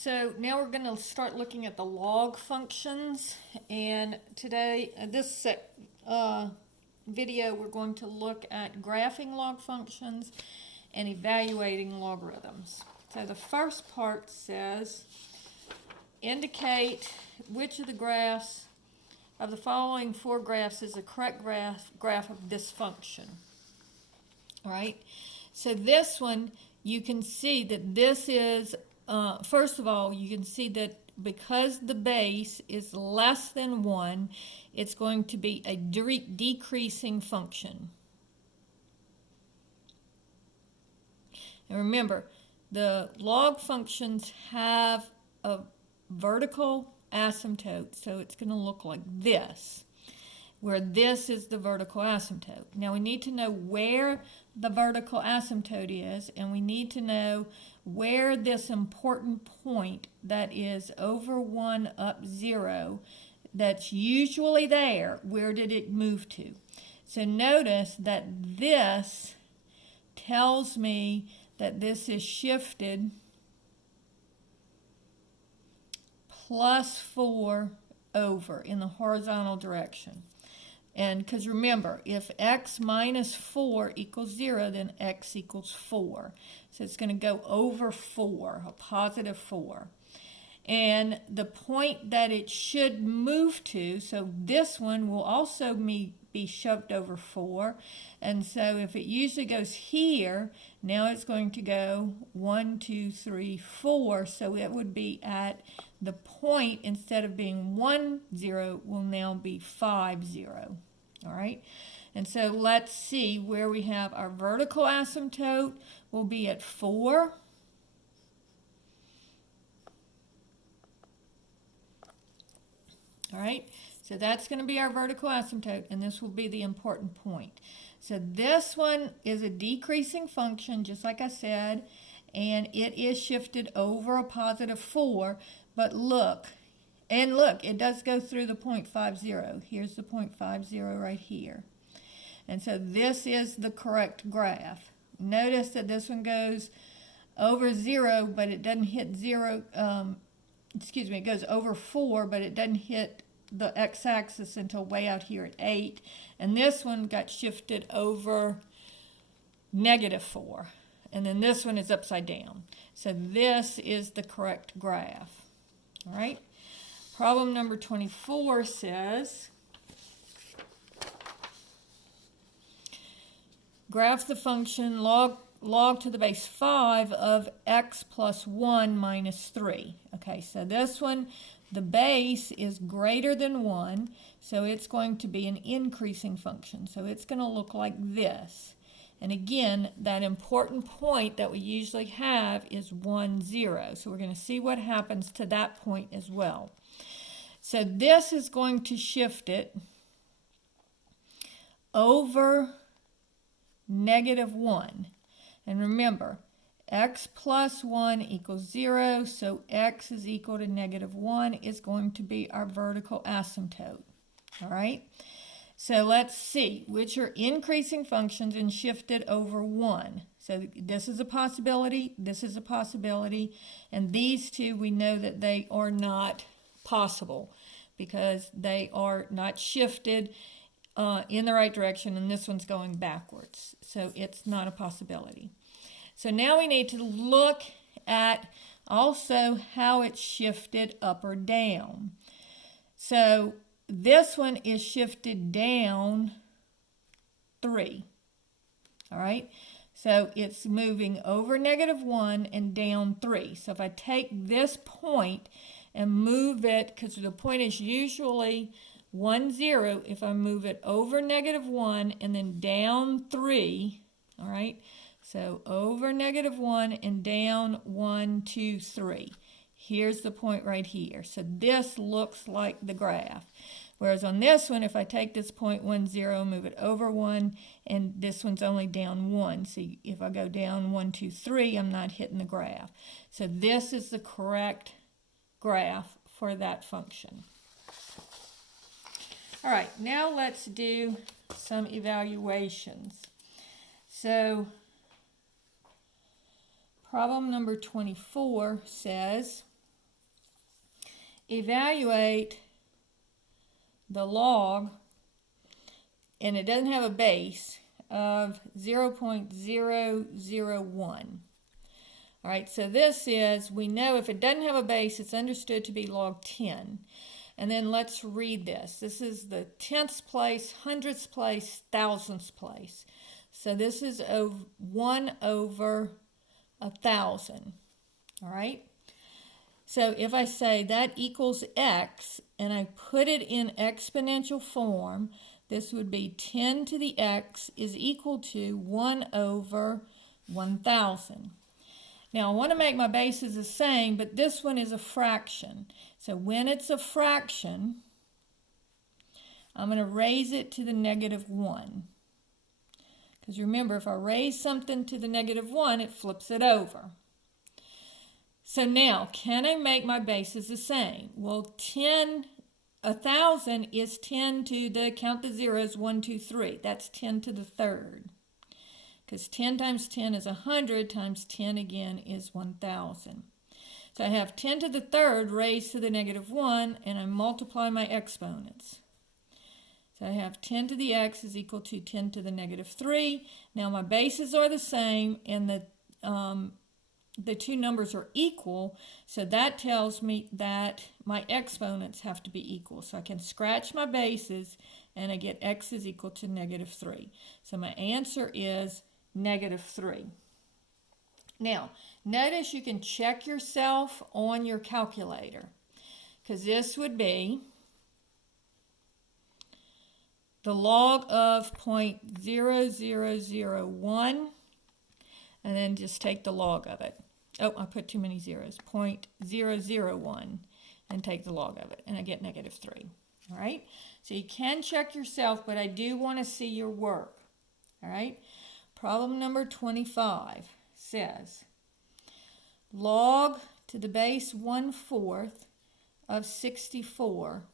So now we're going to start looking at the log functions, and today, this video, we're going to look at graphing log functions and evaluating logarithms. So the first part says, indicate which of the graphs of the following four graphs is the correct graph of this function. All right, so this one, you can see that this is first of all, you can see that because the base is less than 1, it's going to be a decreasing function. And remember, the log functions have a vertical asymptote, so it's going to look like this, where this is the vertical asymptote. Now we need to know where the vertical asymptote is, and we need to know where this important point that is over 1 up 0, that's usually there, where did it move to? So notice that this tells me that this is shifted +4 over in the horizontal direction. And because remember, if x minus 4 equals 0, then x equals 4. So it's going to go over 4, a positive 4. And the point that it should move to, so this one will also be shoved over 4. And so if it usually goes here, now it's going to go 1, 2, 3, 4. So it would be at the point, instead of being 1, 0, will now be 5, 0. All right, and so let's see where we have our vertical asymptote will be at 4. All right, so that's going to be our vertical asymptote, and this will be the important point. So this one is a decreasing function, just like I said, and it is shifted over a positive 4, but look, it does go through the 0.50. Here's the 0.50 right here. And so this is the correct graph. Notice that this one goes over 0, but it doesn't hit 0. It goes over 4, but it doesn't hit the x-axis until way out here at 8. And this one got shifted over -4. And then this one is upside down. So this is the correct graph. All right? Problem number 24 says, graph the function log to the base 5 of x plus 1 minus 3. Okay, so this one, the base is greater than 1, so it's going to be an increasing function. So it's going to look like this. And again, that important point that we usually have is 1, 0. So we're going to see what happens to that point as well. So this is going to shift it over -1. And remember, x plus 1 equals 0, so x is equal to -1 is going to be our vertical asymptote. All right? So let's see, which are increasing functions and shifted over 1. So this is a possibility, this is a possibility, and these two we know that they are not possible because they are not shifted in the right direction, and this one's going backwards. So it's not a possibility. So now we need to look at also how it's shifted up or down. So this one is shifted down 3. All right? So it's moving over -1 and down 3. So if I take this point and move it, because the point is usually 1, 0, if I move it over -1 and then down 3, all right? So over -1 and down 1, 2, 3. Here's the point right here. So this looks like the graph. Whereas on this one, if I take this point 1, 0, move it over 1, and this one's only down 1. So if I go down 1, 2, 3, I'm not hitting the graph. So this is the correct graph for that function. All right, now let's do some evaluations. So problem number 24 says, evaluate the log, and it doesn't have a base, of 0.001. All right, so this is, we know if it doesn't have a base, it's understood to be log 10. And then let's read this. This is the tenths place, hundredths place, thousandths place. So this is 1 over 1,000. All right? So if I say that equals x, and I put it in exponential form, this would be 10 to the x is equal to 1 over 1,000. Now I want to make my bases the same, but this one is a fraction. So when it's a fraction, I'm going to raise it to the -1. Because remember, if I raise something to the -1, it flips it over. So now, can I make my bases the same? Well, 1,000 is 10 to the, count the zeros, 1, 2, 3. That's 10 to the third. Because 10 times 10 is 100, times 10 again is 1,000. So I have 10 to the third raised to the -1, and I multiply my exponents. So I have 10 to the x is equal to 10 to the -3. Now my bases are the same, and the two numbers are equal, so that tells me that my exponents have to be equal. So I can scratch my bases, and I get x is equal to -3. So my answer is -3. Now, notice you can check yourself on your calculator, because this would be the log of 0.0001, and then just take the log of it. Oh, I put too many zeros. 0.001, and take the log of it, and I get -3. All right? So you can check yourself, but I do want to see your work. All right? Problem number 25 says, log to the base 1/4 of 64.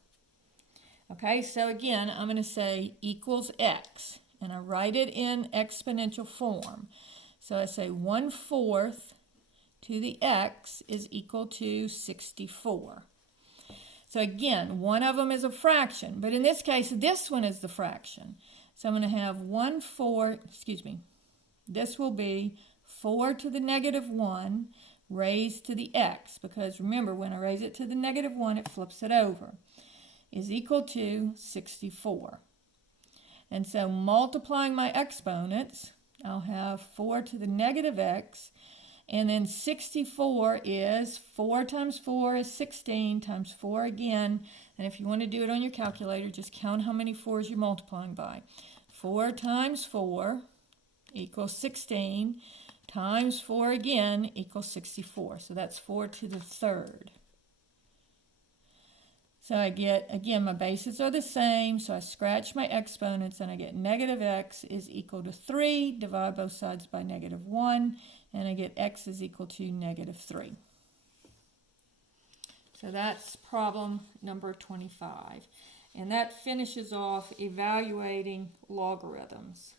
Okay, so again, I'm going to say equals x, and I write it in exponential form. So I say 1/4 to the x is equal to 64. So again, one of them is a fraction, but in this case, this one is the fraction. So I'm going to have 1/4, this will be 4 to the -1 raised to the x, because remember, when I raise it to the -1, it flips it over, is equal to 64. And so multiplying my exponents, I'll have 4 to the -x, and then 64 is 4 times 4 is 16 times 4 again. And if you want to do it on your calculator, just count how many 4s you're multiplying by. 4 times 4 equals 16 times 4 again equals 64. So that's 4 to the third. So I get, again, my bases are the same, so I scratch my exponents, and I get -x is equal to 3, divide both sides by -1, and I get x is equal to -3. So that's problem number 25. And that finishes off evaluating logarithms.